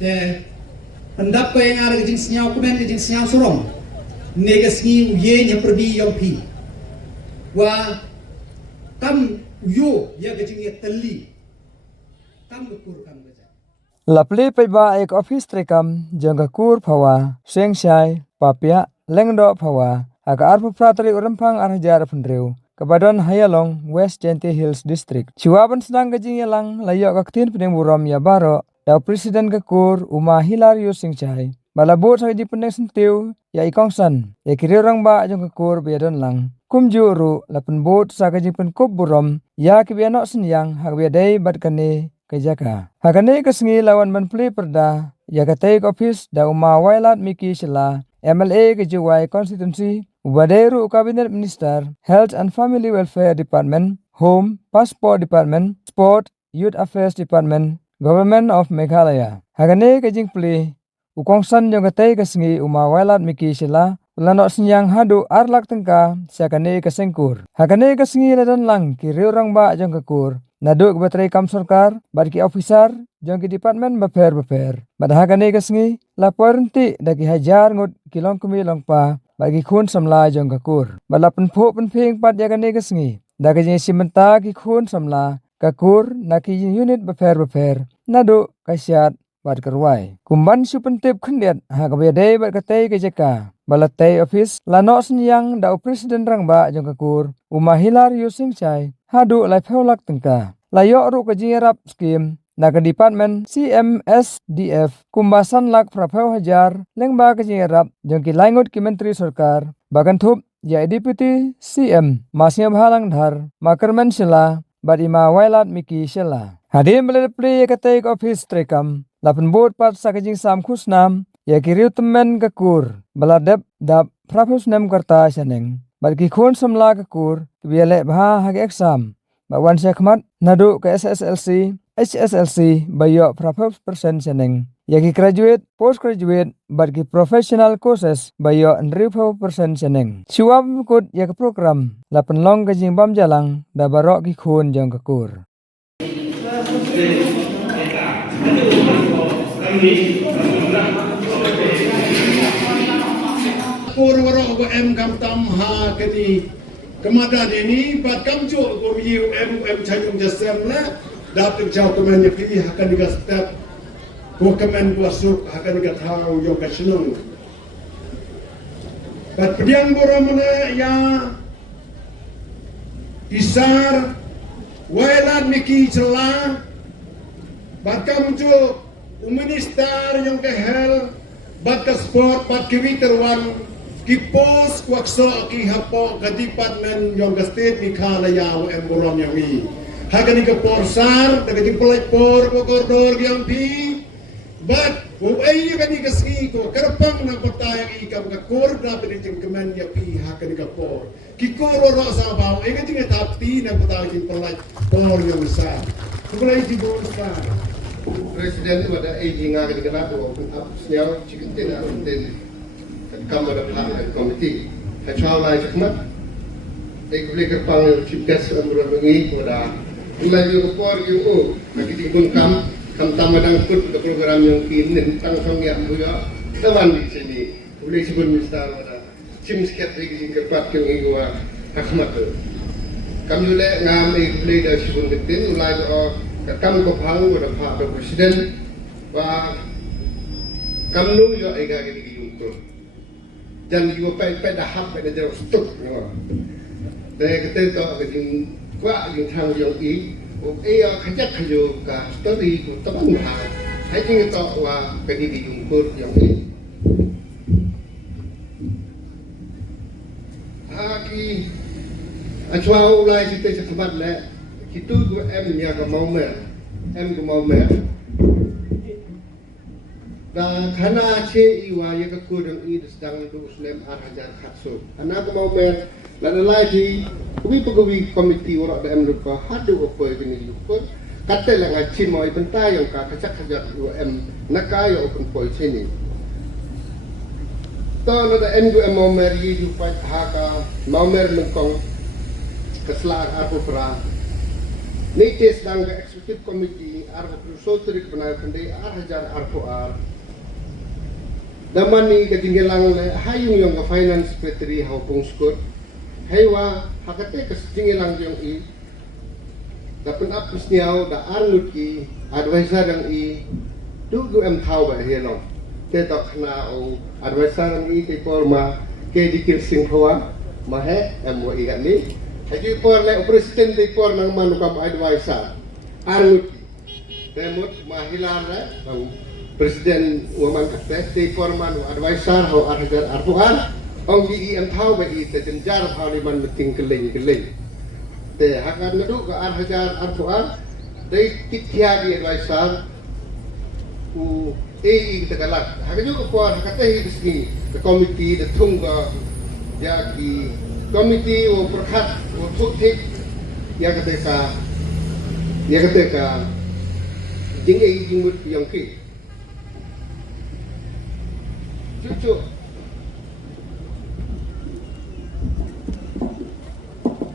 te pendap yang ada kejing senyau kumen kejing senyau surong negasni uye nya perbi yompi wa kam yo ya kejing ya teli kam gukur kam baca Lapli paiba ek office trekam jangka kur phawa sengshai papia lengdo phawa aga arpu pratri urampang arhajar pendreu Kebadan Hayalong West Jente Hills District. Ciwaban sedang kejing yalang layok kaktin pedeng buram ya baro da presiden kekur Uma Hilarius Singchai. Balabot sa kejing pendeng sentiu ya ikongsan ya kiri orang ba jong kekur biadon lang. Kumju ru lapen bot sa kejing penkop buram ya kibianok senyang hak biadai bat kane kejaka. Hakane kesengi lawan menpli perda ya katai office da Uma Wailat Miki Shela MLA kejuwai konstitusi Ubaderu Cabinet Minister, Health and Family Welfare Department, Home, Passport Department, Sport, Youth Affairs Department, Government of Meghalaya. Hagane kajing pli, ukongsan jong katay kasengi Uma Wailat Miki Shela, ulanok senyang hadu arlak tengka siakane kasengkur. Hagane kasengi ladan lang kiri orang ba jong kekur, naduk batray kam sarkar, barki officer, jong ki department beper. Badahagane kasengi, laporanti daki hajar ngut kilong kumi long pa, bagi khun samla jong kakur bala penpho penping pat ya kane kesengi daga jeng simenta ki khun samla kakur naki unit befer nado kasyat bat kerwai kumban su pentip khendiat ha ka bede bat katei ke jeka bala tei office lano senyang da presiden rangba jong kakur Uma Hilarius Singchai hadu lai pheolak tengka layok ru ka jingerap skim Naga Department CMSDF kumbasan lak prapau hajar lengba kejingerap jongki laingut ki menteri sarkar bagan thup ya deputy CM masnya bhalang dhar makermen sela badima Wailat Miki Shela hadim belepli katai office trekam lapen bot pat sakajing sam khusnam ya kiriu temen kakur baladep dap prapus nem karta saneng badki khon samla kakur biale bha hag exam bawan sekhmat nadu ke SSLC HSLC bayo prapos persen seneng. Yaki graduate, postgraduate, bagi professional courses bayo 100% seneng. Siwap kut yak program, lapan long kajing bam jalang, da barok ki khun jang kekur. Kur warok ko kam tam ha kini kemadan ini bat kam jo ko yu chayung jasem la dapat jauh kemen yang pilih akan digasap, gua kemen gua sup akan digatau yang kesenang. Bat pediang boram mana ya isar, Wailat Miki Shela, bat kamu minister yang ke hel, bat ke sport, bat ke witerwan, ki pos kuakso ki hapo ke department yang ke state Meghalaya boram yang ini. Hagan ke porsar, daga jempolai por kordor giampi, but uai kan ke ski ko kerpang nang patayang ikam ka kor dapat dijeng kemen ya pi hagan ke por. Ki kor ro sa bau, e kan jeng tapti nang patayang jempolai por yang besar. Mulai di besar. Presiden itu ada ejinga ke kenapa senyal cikin tena unten kamar plan komiti. Hachawai cakmat. Ek boleh kerpang ciptas amruh mengi pada mulai yung por yung nakiti pun kam tamadang put ke program yang kini tentang songyak buya taman di sini boleh sebut misal ada sim sket lagi kerpat yung igwa hakmat kami boleh ngam boleh dah sebut ketin mulai kami kopang pada pak presiden wa kami nu yo ega gini yung dan juga pada hak pada jauh stok dari kita tu agak qua những thằng dùng ý của cái khajak khayo ka story của teman ha hay chính to wa cái đi dùng code dùng ý ki achwa ulai kita sekebat le itu gua em ko mau mer da khana che iwa ya ka kudang i sedang du slem arhajar khatso anak mau mer lalu lagi Kubi komiti orang DM lupa hadu apa ini lupa kata lah ngaji mau bentar yang kacak kajak UM nakaya open point sini. Tahun ada NUM mau meri lupa haka mau mer lengkong keselar apa perang Netes dan executive committee arba prosotrik benar kendai hajar arpoar. Damani ketinggalan le hayung yang ke finance secretary haupung skut. Haywa hakate ketinggalan yang i. Dapat apus niau da arnut ki advisor yang i. Dugu tahu bah helong. Tetok kena o advisor yang i ke forma ke dikir singkawa mahe mo i ni. Haji por le presiden di por nang manukam advisor armut temut mahilar le bang presiden waman kate di por manu advisor ho arjar arpuan ong gi thau ba i te jenjar parlimen meeting keling te hakan nadu ka arjar arpuan dei kitya di advisor u i te kalak hakan juga por kate hi bisni the committee the tungga ya ki komiti o perkat o tutik ya ketika jinggai jingmut yang ki cucu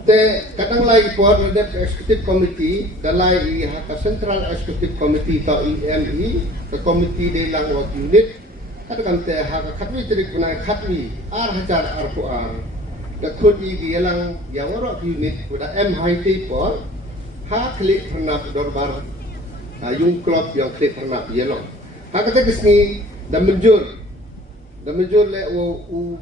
te kadang lagi buat redep executive committee dalai i haka central executive committee atau EME ke komiti de lang wat unit ada kan te haka khatwi trik punai khatwi hajar arpuar da khut i gelang yang orang unit kuda MIT por ha klik pernah dorbar yung klub yang klik pernah yelong ha kata kesni da menjur le u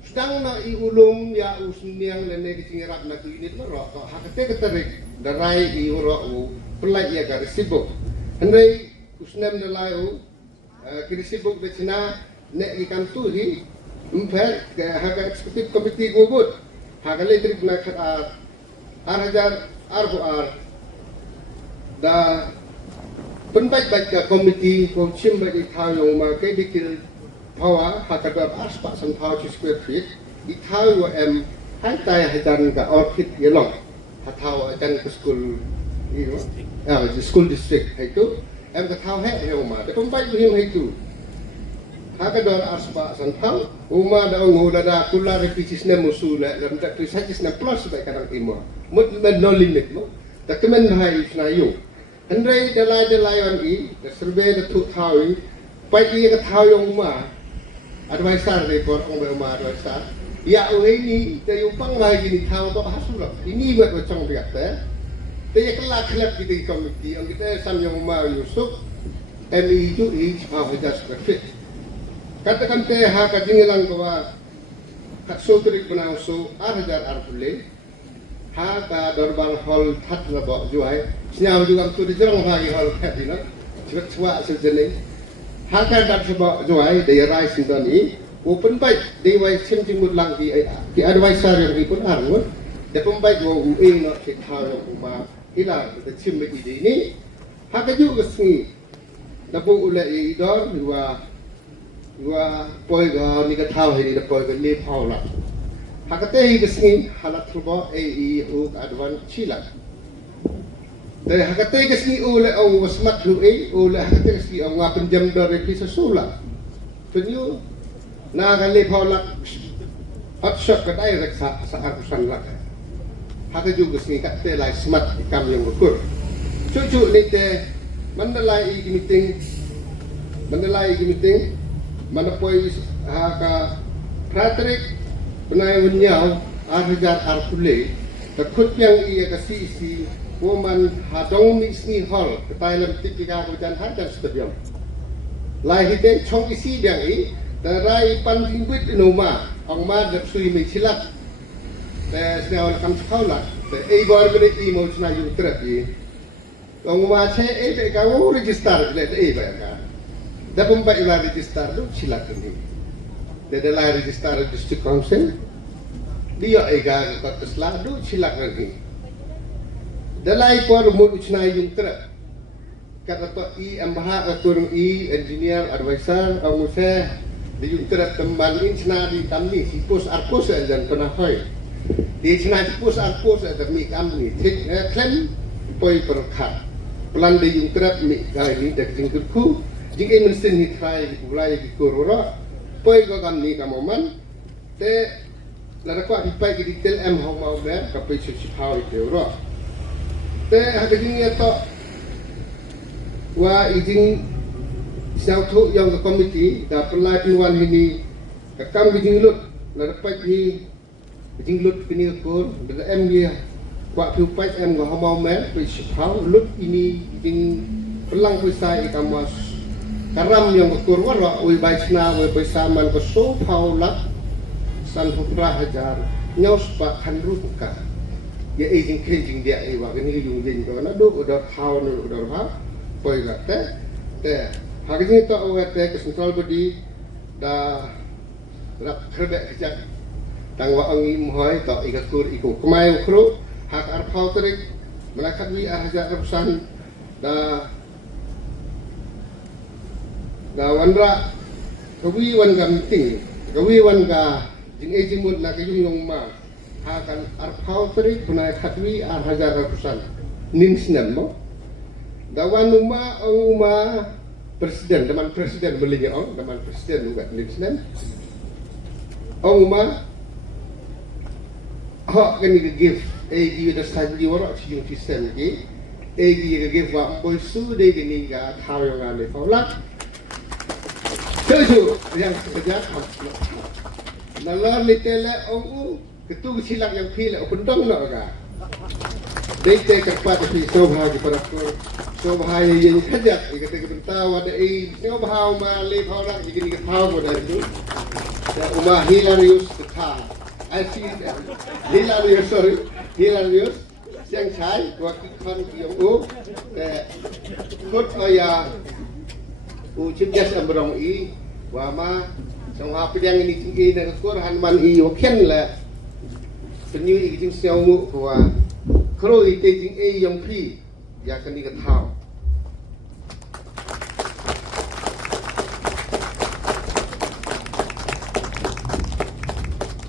sedang na i ulum ya usniang le ne kicingirap na unit lo ha kata katarik da rai i uro u pelai ya gar sibuk hendai usnem de lai u kiri sibuk de cina ne ikan tu hi Umpat haga eksekutif komiti gugut haga letrik na khat hajar arbuar da penbaik ka komiti ko chim bagi thau yang ma ke dikil pawa haga da aspa san thau square feet I thau em hai tai hajan ka orchid yelong thau ajan ke school school district itu em ka thau he ma da penbaik bihim itu Haka dor aspa santau uma da ngoda da kula repisis na musula lam da krisajis na plus ba kadang imo mut men no limit mo da kemen hai snayu andrai dalai wan I da serbe da tu thawi pai I ka thau yong ma advisor de por ong ba ma advisor ya oi ni da yung pang lai ni thau to hasula ini buat chong biak te ya kelak kelak di komiti ang kita sam yong ma Yusuf ME itu ha hojas fit katakan te ha ka dingilang kawa kat sotrik banauso hajar arpule ha ka dorbar hall that la bo juai sinaw juga tu di jong hagi hall kadina cepat tua sejene ha ka dat sebo juai de rai sindani open bike de wai sim jingmut lang di advisor yang ikut arun de pembaik wo no ke thau ma ila de sim di ini ha ka juga sni da bu ule I dor wa poi ga ni ka thau he da poi ga le phau la hakate hi gesni halat trubo ai u advan chila de hakate gesni u le au wasmat lu u le hakate gesni au nga penjam da re pisa sula penyu na ga le phau la at shot ka dai rek sa akusan la hakate ju gesni ka te lai smart kam yang ukur cucu ni te mandalai meeting mana poi haka Patrick benai menyau hajar arpule takut yang ia kasi woman hadong ni hall ke Thailand tipika hujan hajar stadium lai hite chong isi yang I darai pan tingwit inoma ong ma da sui mi silak te snau kam chaula te ei bor bele I mo chna yu terapi ong ma che ei be ka wo register le ei ba ka da pembaik la register lu silakan ni da la register district council dia ega ka tesla lu silakan ni da lai por mo uchna yung tra kata to I ambaha atur I engineer advisor au se di yung tra tembal in chna di tamni sipus arpus dan pernah hoy di chna sipus arpus da mi kam ni thik klem poi perkhat plan di yung tra mi gai ni da jingku jika mesin hitrai ulai di korora poi ko kam ni kamoman te la ko di pai ki detail em ho mau ber ka pai chu phao I te ro te haging to wa ijing sao thu yang ke komiti da pelai penuan ini kam ijing lut la dapat hi ijing lut kini kur da em dia kwa phiu pai em ngo mau me pi phau lut ini ijing pelang pisai ikamas karam yang kur wa ui baisna ui paisaman ko so phau lak san putra hajar nyaus pa khanru ka ya ijing khenjing dia ai wa kini yung jing ko na do udah phau no udah ha poi la te haging to awate ke central body da rak khebe kejak tang wa angi mohoi to ikakur iku kemai ukru hak ar phau terik melakat wi hajar pesan da wandra kawi wan ga meeting kawi wan ga jing ejing mun na kayung yong ma hakan ar phau terik punai khatwi ar hajar pesan nin sinan mo dawan uma presiden teman presiden belinya teman presiden juga nin sinan uma hak kini ke give egi da sanji wara chi yung sistem ki egi ke give wa boy su de kini ga thao yang ane faulak tuju yang sekejap nalar litele ketu silak yang pila pendong no ga dete kerpat fi sobha ki parakor sobha yang khajak ikate kentawa da ei sobha ma le faulak ikini ke thao ko da itu da uma hilarius ta I see hilarious siang chai waktu kan yang kut ya chip gas ambrong i wama song apa yang ini tinggi dan kur hanman i wakian la penyu i jing siau mu kwa kro i te jing yang pi ya kan ni ka thao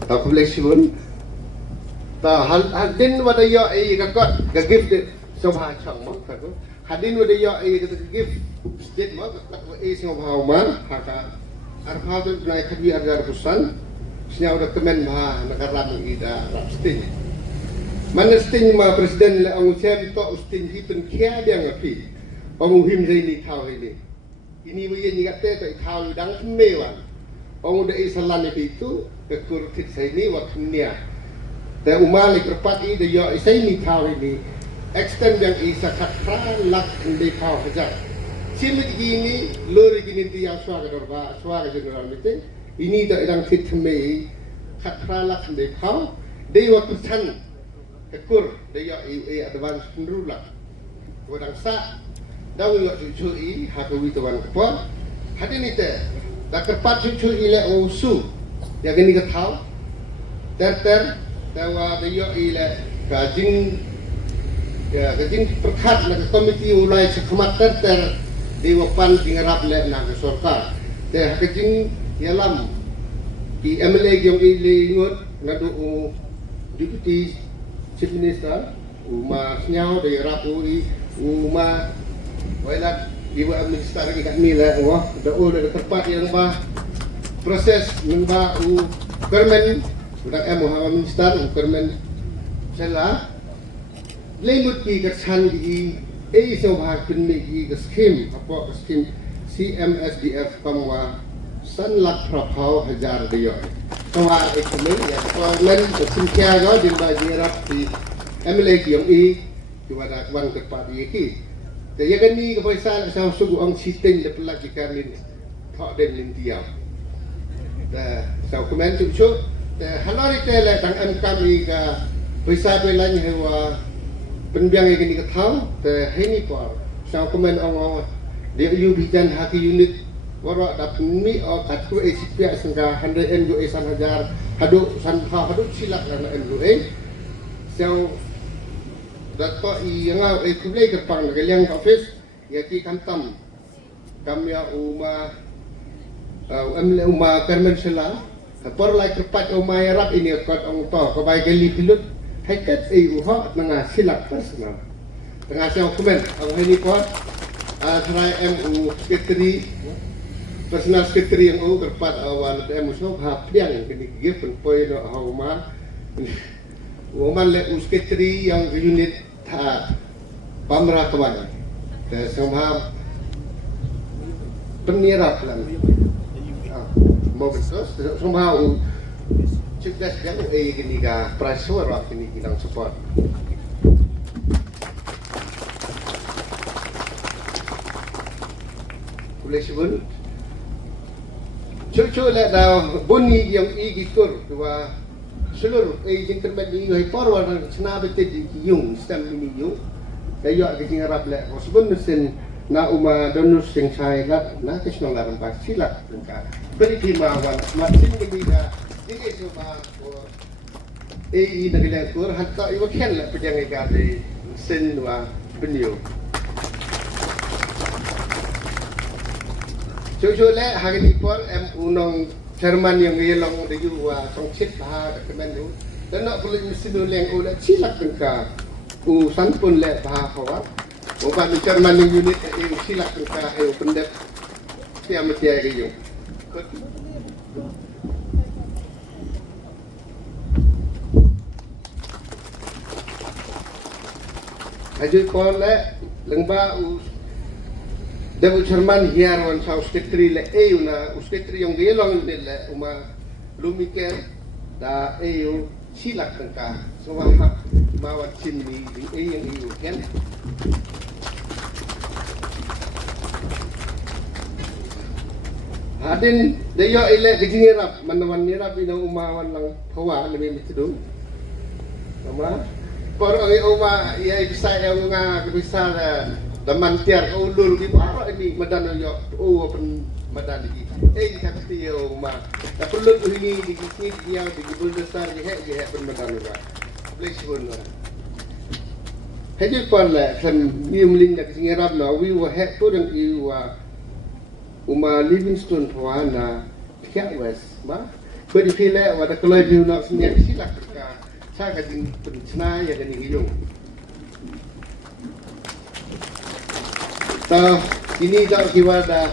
ta flexible ta hadin wada yo ai ka got ka gift sobha chang mo ka hadin wada yo ai ka gift state mo ka ai sing bhaw ma haka arfa tu nai khadi agar pusan snya udah kemen ma nakaram ida rapstin manastin ma presiden la ang chem to ustin hi pen kya dia ngapi ong him zai ni thau ini wi ni gatte to thau dang mewan ong da isalan itu kekur tit saya ni waktunya. Tapi umalik berpati de yo saya ni tahu ini extend yang isa katra lak di tahu saja. Silik ini lori gini dia suara dorba suara general meeting ini dah idang fit me katra lak di tahu. Dia waktu san kekur dia yo advance penrulak. Wadang sa dawu yo cuci hakawi tuan kepon. Hadin itu dah kerpat cuci ile osu. Ya gini ke tahu ter tawa de yo ile kajing perkat na komiti ulai sekhmat ter di wapan dingarap le na sorkar te kajing yalam di MLA yang ile ngot na do deputy chief minister uma nyau de rapu uma wailat ibu minister ikat mila wah da de tempat yang bah proses memba kermen udah Muhammad minister kermen sela lemut pi kersan di so bhag pin mi skim apa skim CMSDF pamwa san lak prapau hajar dia tawa ekonomi ya kermen singkia go din ba jirap di MLA yang kepada wan kepada iki ya kan ni kepaisa sa sugu ang siting de pelak ikan thok den lintiau sau comment tu chu halari tele tang kami ka pisa pelan hewa penbiang ini ka thau te heni par sau comment ong dia yu bijan haki unit wara dap mi o katu e sipia sangka 100 NGO san hajar hadu san hadu silak na NGO sau dato i ngau e kublai ka pang ka liang office ya ki kantam kamya uma uma kermen sela por lai kerpat uma yarap ini kot ong to ko bai kali pilut haikat uha tengah silak personal tengah saya komen ang ini kot try MU secretary personal secretary yang kerpat awal MU ha piang kini give poi no hauma woman le secretary yang unit pamra kemana? Sama penirap lang. Mau betul, somehow cerdas yang gini ka pressure waktu ini kita support. Boleh sebut. Cucu le dah bunyi yang igitur dua seluruh yang terbaik ini hai forward senang betul di yung stem ini yung. Kaya kita ngarap le. Sebut mesin na donus yang saya lat na kisnong larang pas silat lengkap. Beri timawan macam ini dah ini semua nagilang kur hatta iwa ken la pejang igade sen wa benyo. Cucu le hari ni por unong Jerman yang ngelong de wa tong chip ha kemen du dan nak boleh mesin leng udah silat lengkap. Sampun le bah hawa. Bukan Jerman yang unit silat lengkap pendek tiap tiap gitu. Hajul kole lengba Dabu Jerman hiar wan sa usketri le una usketri yang gelong le lumiker da silak tengka semua mawat cindi di yang kan hadin dayo ile digirap manawan nirap ina umawan lang hawa lebih itu sama por uma ia bisa yang bisa teman tiar ulur di para ini madan yo pen madan di sakti yo uma ta perlu ini di sini dia di besar je pen madan juga please pun hejul pon la kan niumling nak singirap na we were head to dan uma Livingstone Puana tiap west ma beri pile wada kelai biu nak sinyak silak ka sa ka ding pencna ya kan ni So, ini dah kiwada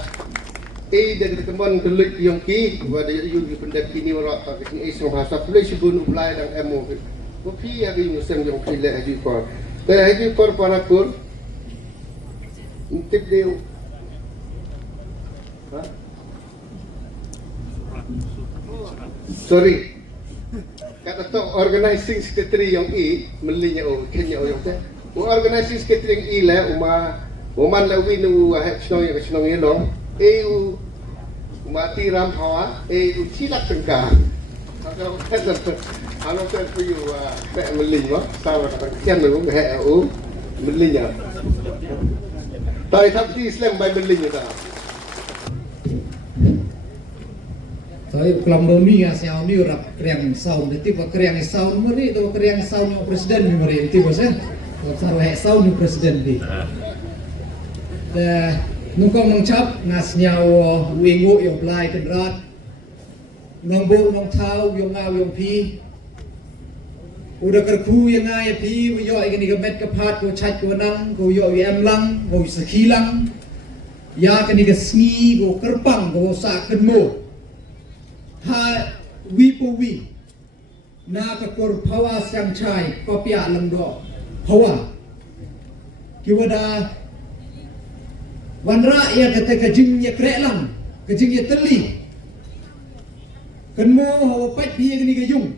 dari teman kelik yang ki wada yung pendak kini orang tak kini esok bahasa boleh sebut ulai dan emo. Kopi hari musim yang pilih haji por. Dan haji por para kur. Intip dia. Sorry. Kata tu organizing secretary yang melinya kenya yang tu. Organizing secretary yang lah Oman la winu snong yelong mati ram hawa silak tengka kalau kan puyu meling wa sawa kian lu melinya tai thap ti Islam by melinya ta Saya kelam ni asal ni rap kriang sound tiba kriang sound mari tu kriang sound yang presiden ni mari tiba sen kalau sound ni presiden di nungkong nungcap nas nyawa wingu yang pelai kendrat nungbu nung tau yang ngau yang pi udah kerku yang ngai pi yo ini kemet kepat ko chat ko nang ko yo em lang ko sekilang ya kini ke sngi ko kerpang ko sa kenmo ha wi na ka kor pawa sang chai papia langdo pawa kiwada wan rakyat kata kejingnya kerelang, kejingnya teli. Kenmo hawa pat piye kini kejung.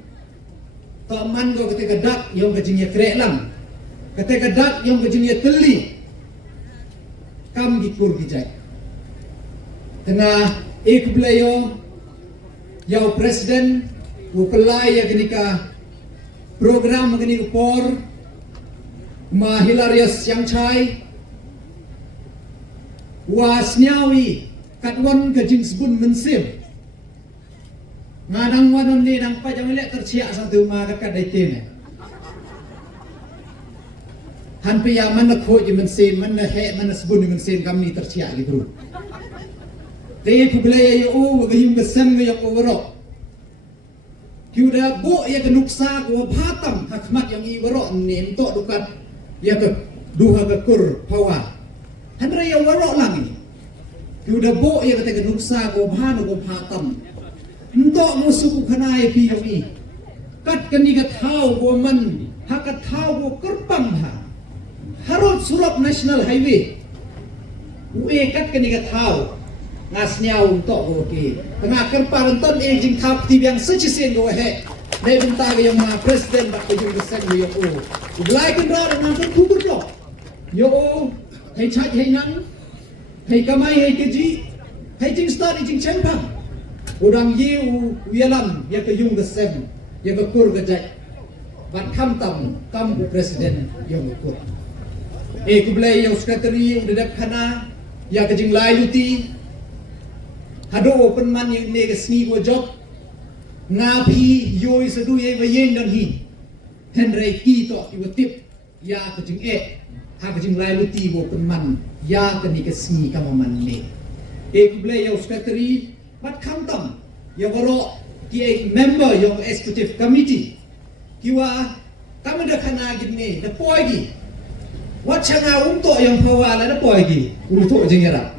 Tak man go kata kedak yang kejingnya kerelang. Kata kedak yang kejingnya teli. Kam gikur gijai. Tengah ikblayo yau presiden upelai ya kini ka program kini upor ma hilarious yang chai wasnyawi katwan kejing sebun mensim ngadang wanon ni nang pajang lek tersiak satu ma dekat daitene han piya man ko ji mensim man he man sebun mensim kami tersiak gitu te ku bele yo gayum besen yo overok kiuda bo ya kenuksa ko bhatam hakmat yang iwaro ni entok dukat ya ke duha ke kur pawa Handra yang warok lang ini. Udah bo ya kata kenuksa ko bhanu ko bhatam. Entok musuh ko kanai pi yo ni. Kat kani ka thau ko man, ha ka thau ko kerpang ha. harut surap national highway UE kat keniga tahu ngas nyau untuk oke tengah kerpa renton jing tap tibiang secisen go he dai benta ga yang ma president bak kujung desen yo o ulai kan ra nang kan kukur lo yo o hei chat hei nan hei kamai hei keji hei jing start jing chempang udang yu wialam ya kujung desen ya kur gajai bat kam tam president yo kur kublai yang sekretari udah dap kana ya kejing lai luti hado open man yang ne sni go job ngapi yoi sadu ye wayen dan hi henry ki to tip ya kejing ha kejing lai luti open man ya keni ke sni kama man ne kublai yang sekretari bat kam ya waro ki member yang executive committee kiwa kami dah kana gini da poigi wat changa untuk yang pawala da poigi untuk jengera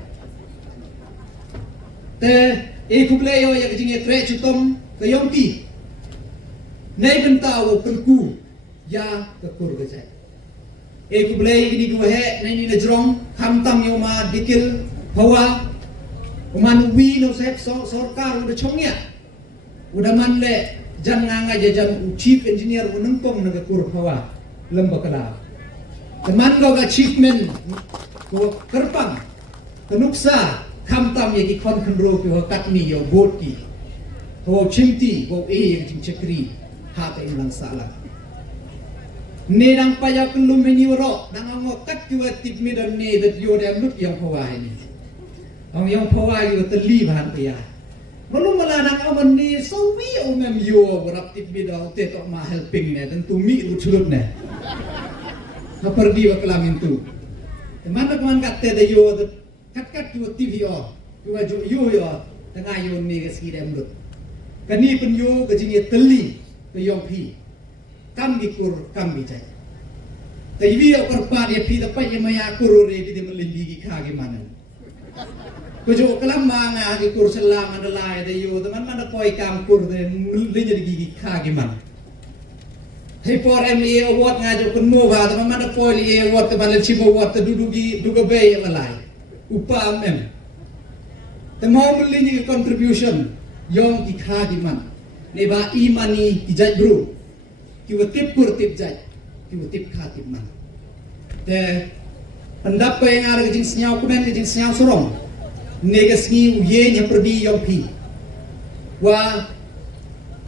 te kublai yang jengera tre chutom ke yompi nei bentawo penku ya ke kur gajai kublai gini dua he nei ni najrong kamtam yoma dikil pawa uman wi no sep sorkar udah chongnya udah manle jan nganga jajan chief engineer unengpong naga kur pawa lembakala teman go achievement go kerpang kenuksa kamtam yaki kon khendro ki katni yo bot ki ho chimti go yang chekri ha ta imlang sala ne dang paya kelum meni ro dang ngo kat ki tip mi dan ne dat yo dem lut yang pawa ini yang pawa yo teli bahan paya belum meladang awan ni sawi omem yo beraptip bidau te tok ma helping ne tentu mi uculuk ne ha pergi wa kelamin tu teman kat te yo kat yo tv yo yo tengah yo ni ke skidem lut kani pen yo ke jing teli ke yong pi kam gikur kam bijai te wi yo perpa dia pi dapat ye maya kurure bi de melinggi gi kha gi manan kujo kelam manga di kur selang adalah ada yo teman mana koi kam kur de linya di gigi kaki man hei por ME award ngajo kun mo ba teman mana koi li award teman le chimo award te dudugi duga be lalai upa mem temo linya contribution yong ki kaki man ne ba imani ki jai bro ki watip kur tip jai ki watip khatip man te pendap yang ada ke jing senyau kumen ke jing senyau sorong negasni uye nya perdi yompi wa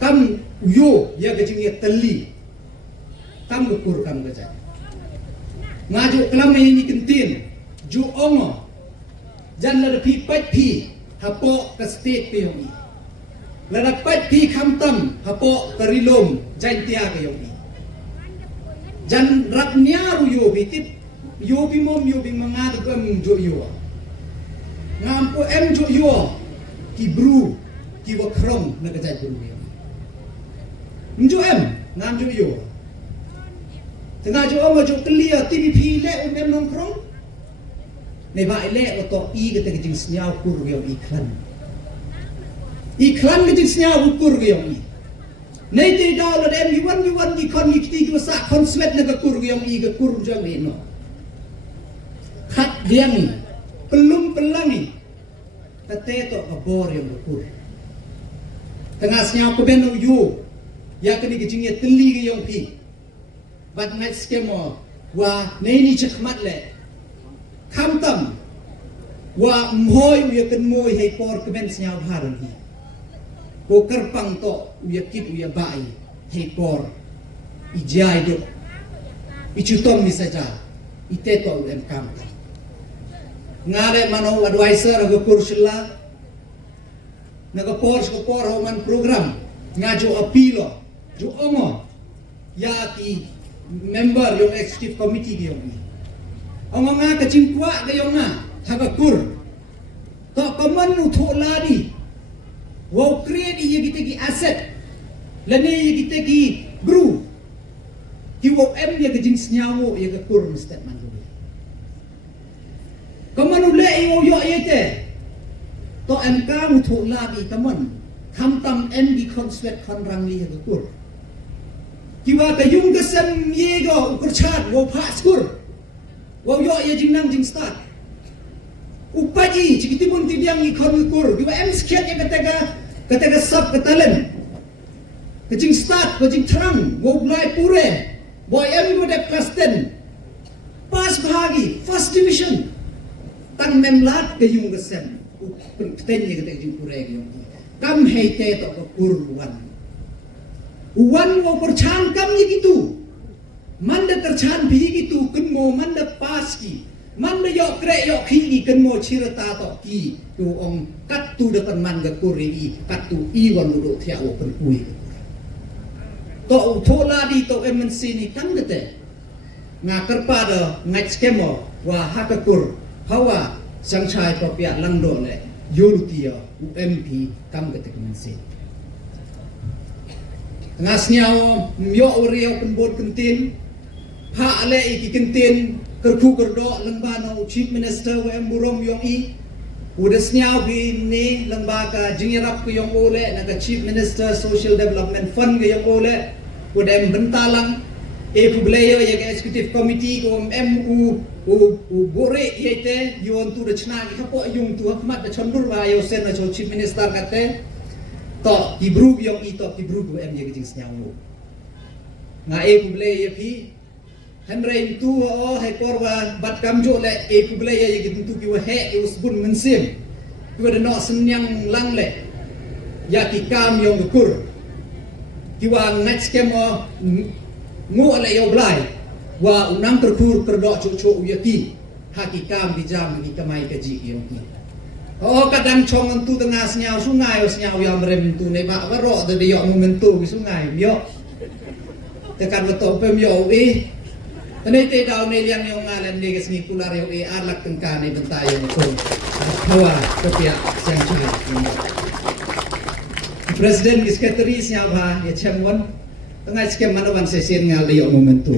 kam yo ya gajing ya teli kam gukur kam gaja ngaju kelam ini kentin ju ongo jan la pi pat pi hapo ka state pe yomi la pat pi kamtam hapo ka rilom jan tia ka yomi jan raknya ru yo bitip yo bi mom yo bi mangad gam jo yo ngampu jo yo ki bru ki wakrom na kajai bru yo njo ngam jo yo tengah jo jo clear TVP le nongkrong ne ba le to i ke te jing snyau kur yo iklan ke jing snyau kur yo i nei te daw lo dem yuan ki kon ki ko sa kon sweat na ka kur yo i ke kur jo le no khat diang ni pelum pelangi teto abor yang berkur tengah senyap ko beno yo ya kini gijing ya teli ge yong pi bat night skemo wa nei ni chakmat le kamtam wa mhoi ya ken moi hei por ke ben senyap haran hi ko kerpang to ya kip ya bai hei por ijai do ichutom ni saja iteto dem kamtam ngare mano advisor go kursila naga pors ko por homan program ngajo apilo jo ongo ya ki member yung executive committee gi yong ongo nga ka chingkwa ga yong nga haga kur to kaman nu tholadi wo create ye gite ki asset lani ye gite ki group ki wo em ye ga jing snyawo ye ga kur statement kaman ule iyo yo yete to MK mutu lagi kaman kamtam MD konslet konrang li hagur kiwa ka yung gasam yego ukurchat wo paskur Wow yo ya jing nang jing start. Upaji cikitimun tidiang ikon kur. Dua sekian ya kataga sub ketalen. Kejing start, kejing terang, wow mulai pure. Boy em gue kelas 10. Pas bahagi, first division. Tang memlat ke yung gesen. Pentennya kata jing pure yung. Kam heite to ke kurwan. Uwan wow perchan kam ye gitu. Manda terchan bi gitu kenmo manda paski. Manda yok krek yok ki kenmo cirata to ki. Tu ong kat tu depan man ga kurei kat tu iwan lu tiao pen kui. To thola di to MNC ni tang kete. Ngakar pada ngai skemo wa hakakur hawa sangchai papia langdo le yulutia UMP kam kete MNC. Ngasnyao myo oreo penbon kentin ha ale iki kentin kerku kerdo lembano chief minister WM Burom yong i udasnyao bi ni lembaga jingirap ko yong ole naga chief minister social development fund ko yong ole udem bentalang publier ya executive committee ko MU bore yete yon tu rachna ki kapo yung tu hakmat chondur ba yo sen na chief minister kate to ibru yong i to ibru ko em ye jing snyao nga publier ye pi Henry itu hai korwa bat kamjo le publier ye gitu ki wa he usbun mensim tu ada no senyang lang le ya ki kam yong kur ki wa next kemo ngo le yo blai wa unang terkur kerdo cucu uyaki hakikam bijam ki kamai kaji yong ki kadang chong tu tengah senyau sungai yang merem tu ne ba ro de yo momentu ki sungai yo tekan beto pem yo Tanay te daw ne liang yung ngalan ni gasni kular yung alak tengka ni bentayo ko. Hawa ketiak sang cai. Presiden sekretari siya ba ya chamwon tengah skem manawan sesien ngal yo momentu.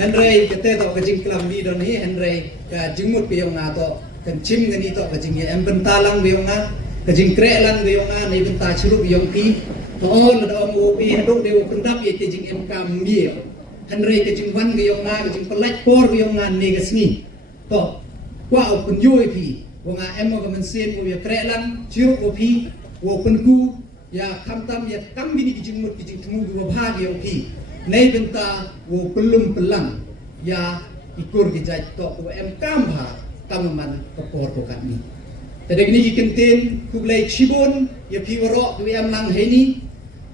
Henry kete to kajing klam ni don hi Henry ka jingmut pe yung ngato kan chim ngani to kajing em bentalang be yung nga kajing krelan be yung nga ni benta chrup yung pi all the movie hadok de pendap ye jing em kam mie Henry ke jing wan ge yong nga jing pelaj por ge yong nga ne gesni to kwa pen yoi pi wo nga em mo men sen wo ye krelan chiru wo pi wo pen ku ya kam tam ya kam bini jing mut jing temu wo bha ge yong pi nei benta wo pelum pelang ya ikur ge jai to wo em kam ha kam man kapor ko kat ni tadek ni kentin ku blai chibon ye pi woro tu em lang heni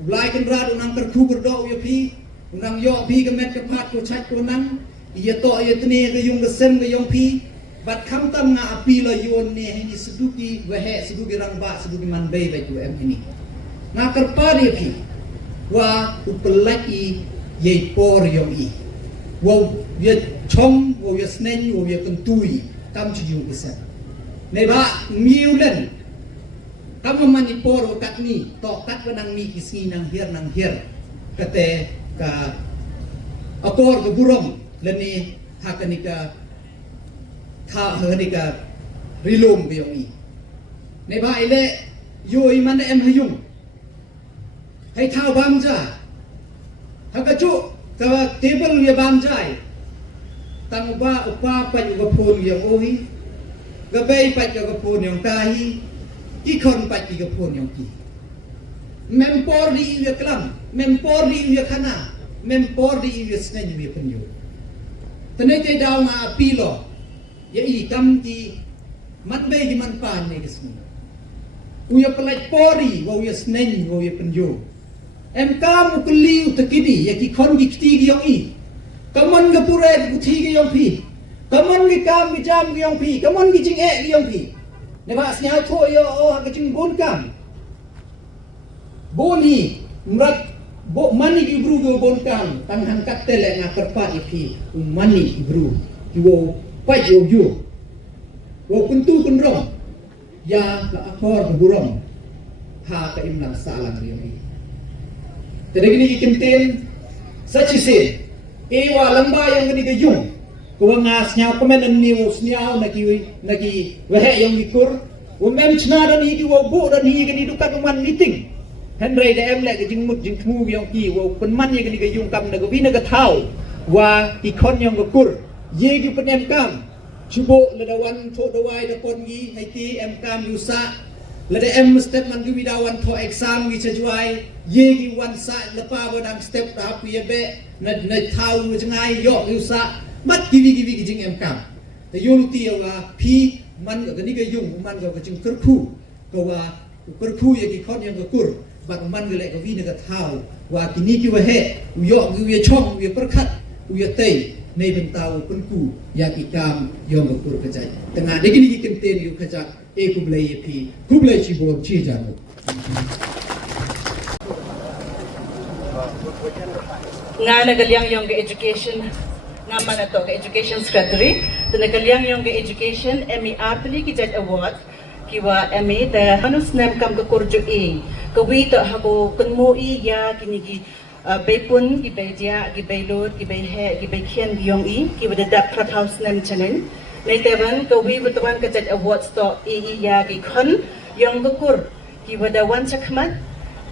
Ulai kan rad unang terku berdo ya pi unang yo pi kemet kepat ko chat ko nang iya to iya tene ke yung gesem ke yung pi bat kam tam nga api la yon ne ini seduki wehe seduki rang ba seduki man bay ba tu em ini nga kerpa dia pi wa upelaki ye por yung i wa ye chong wa ye snen wa ye kentui kam chi yung gesem ne ba miulen kamu manipor kat ni tokat wenang mi kisni nang hir kate ka akor ke burong leni hakanika tha hanika rilom biong i ne ba ile yo i man em hayung hai thao bam ja hakaju ka table ye bam jai tang ba upa pa yu phon ye oi ga bei pa ga phon yong tahi ikon pati ke pun yang ki mempor di iwe kelam mempor di iwe kana mempor di iwe snen iwe penyu tenai te daw nga apilo ya i kam ki mat be di man pan ne gesni uya pelaj pori wa uya snen wa uya penyu em kam ukliu tekidi ya ki kon gikti gi yang i kamon ga pure guthi gi yang pi kamon gi kam gi jam gi yang pi kamon gi jing e gi yang pi ne ba snya tho yo ha ka ching bon kam boni mrat bo mani ibru go bon kam tang han kat tele nga kerpa ipi mani ibru ki wo pa yo yo wo kuntu kunrong ya ka akor burong ha ka imlang salang riyo tede gini ikintin sa chise e wa lamba yang gini gayung ko nga snya komen ni wo snya nagi wehe yang ikur wo mem chna dan hi wo bu dan hi gini dukat man meeting Henry de em le ke jing mut jing thu yang ki wo pen man ye gini gayung kam na go bi na ga thau wa ki khon yong ko kur ye gi pen em kam chubo le dawan tho dawai da pon gi hai ti em kam yu sa le de em step man gi dawan tho exam gi chajuai ye gi wan sa le pa bo dang step ta pu ye be na thau mu jangai yo yu sa mat gi gi jing em kam te yo lu ti wa phi man ga ni ga yung man ga jing kur khu ko wa kur khu ye gi khon yong ko kur bak man ga le ga vi ne ga thau wa ki ni ki wa he u yo gi we chong we per khat u ye teiในเป็นเตาเป็นกูยากิกรรมยอมกับกูกระจายแต่งานนี้ก็นี่กินเต็มอยู่ขจัดเอคุบเลยพีคุบเลยชีบวมชีจามุ nga nagaliang yung education naman na to education secretary to nagaliang yung education Emmy Aptly kijat award kiwa Emmy da hanus nem kam ka kurjo e kawi to hako kunmo i ya kinigi Baipun, Gibaidia, Gibailud, Gibaihe, Gibaikian, Gyong-i, Gibadadap Prep House Nam Chanin. Naitevan, Gawi Butawan Kajat Awards to Iya Gikon, Yong Gukur, Gibadawan Chakmat,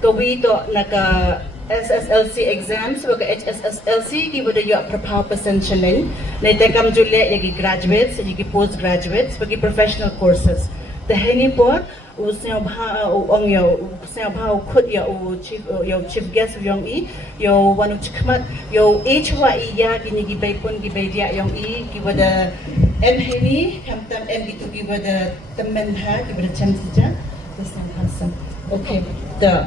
Gawi to Naka SSLC exams, Waka HSSLC, Gibadayo Prep House Chanin. Naitekam Julia Yagi graduates, Yagi postgraduates, Wagi professional courses. The Henny Board, Usnyo Bha Ong Yo, Usnyo Bha Kut Yo Chief Guest Yong I, Yo Wanu Chikmat, Yo HY Ya Gini Gibaipun Gibaidia Yong I, Gibada M Henny, Kamtam M Gitu Gibada Temenha, Gibada Chamsija, this one handsome. Okay, the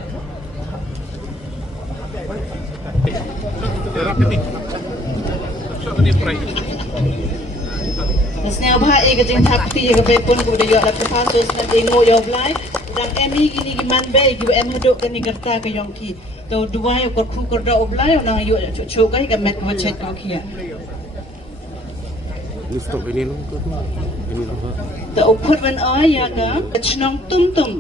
Nasnya bah ega jing thapti ega bepun ku de yo la professors na dingo yo blai dang emi gini giman be gi em hadok gani gerta ka yongki to dua yo kor khu kor da oblai na yo chu kai ga met ko chet ko khia Stop ini lo, ini lo. to oput wan ai ya ga chnong tum tum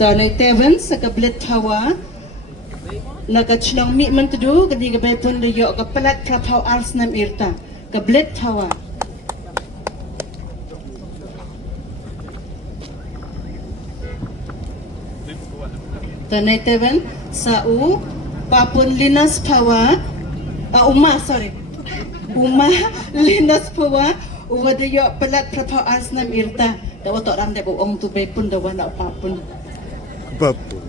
Tolong teven sekablet tawa, naga chnong mi mentedu kadi gabai pun liyo kapelat prapau arsnam irta kablet tawa. Tolong teven sau papun linas tawa, Uma linas pawa uwadayo pelat prapau arsnam irta. Dawa tok ram de ong tu be pun dawa nak papun. Bapun.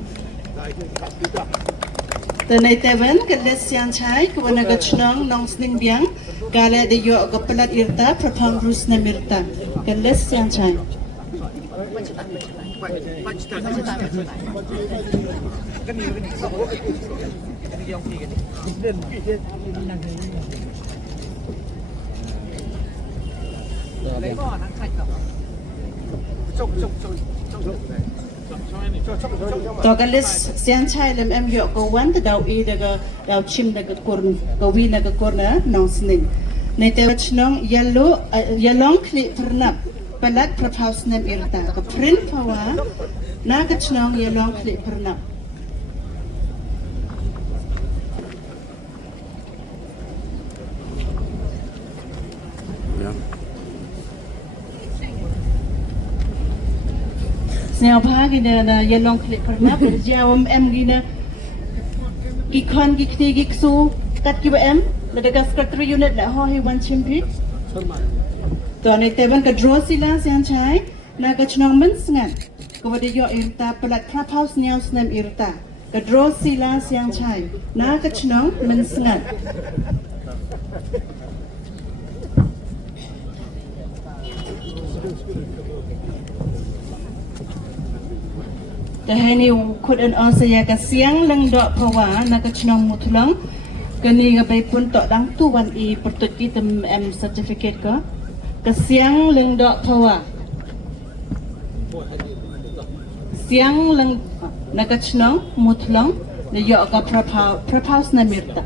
Tanay teven keles yang chai kawana gachnong nong sning biang gala de yo ga pelat irta prapau arsnam irta. Keles yang chai. Togalis sian chai lem em yo ko wan da I daga daw chim daga korn ko wi daga korna nong sning ne te chnong yalong kli pernap palat prapau snem irta ka print pawa na ka chnong yalong kli pernap Ya. Snel pagina na yalong klik pernah berjawab em gina ikon gikni giksu kat kiba em ladaga secretary unit la ho hi wan chimpi to ne teban ka draw sila sian chai na ka chnong men sngan ko wadi yo irta pelat prap house nyau snem irta ka draw sila sian chai na ka chnong men sngan Kahini kod an saya ka siang lang do pawa na ka chnong mutlang kani ga bay pun to dang tu wan I pertut ki tem em certificate ka siang lang do pawa siang lang na ka chnong mutlang na yo ka prapau na mirta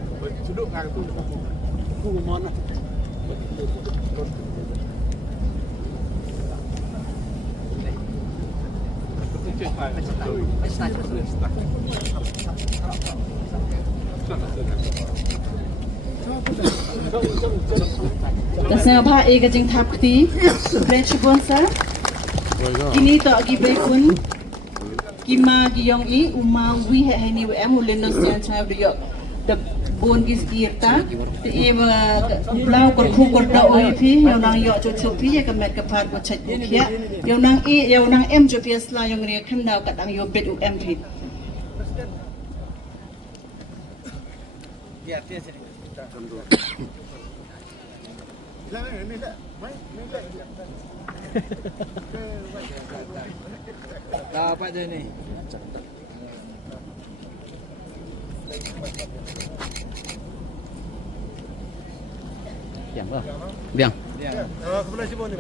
Kasih apa ega jeng tapti, French bonsa, kini tak gibe kun, kima giyong I uma wi ni wem ulendo sian chab diok, the bon gis girta, the blau kor da oipi, yang nang yok cucupi ya kemet kepat bocet bukia, yang nang M jupias lah yang ria kendau kadang yo bet UMP. Dapat je ni. Biang. Kebelah sini.